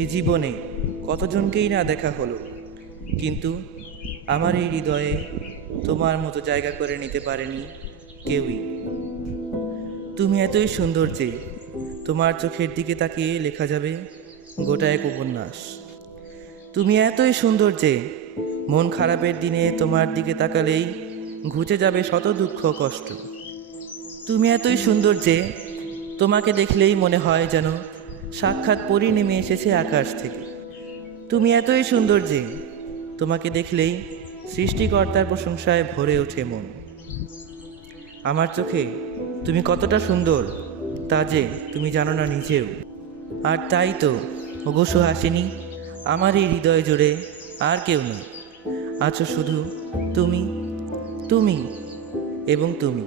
এ জীবনে কতজনকেই না দেখা হলো, কিন্তু আমার এই হৃদয়ে তোমার মতো জায়গা করে নিতে পারেনি কেউই। তুমি এতই সুন্দর যে তোমার চোখের দিকে তাকিয়ে লেখা যাবে গোটা এক উপন্যাস। তুমি এতই সুন্দর যে মন খারাপের দিনে তোমার দিকে তাকালেই ঘুচে যাবে শত দুঃখ কষ্ট। তুমি এতই সুন্দর যে তোমাকে দেখলেই মনে হয় যেন সাক্ষাৎ পরী নেমে এসেছে আকাশ থেকে। তুমি এতই সুন্দর যে তোমাকে দেখলেই সৃষ্টিকর্তার প্রশংসায় ভরে ওঠে মন। আমার চোখে তুমি কতটা সুন্দর তা যে তুমি জানো না নিজেও। আর তাই তো ওগো সুহাসিনী, আমার এই হৃদয় জুড়ে আর কেউ নেই, আছো শুধু তুমি, তুমি এবং তুমি।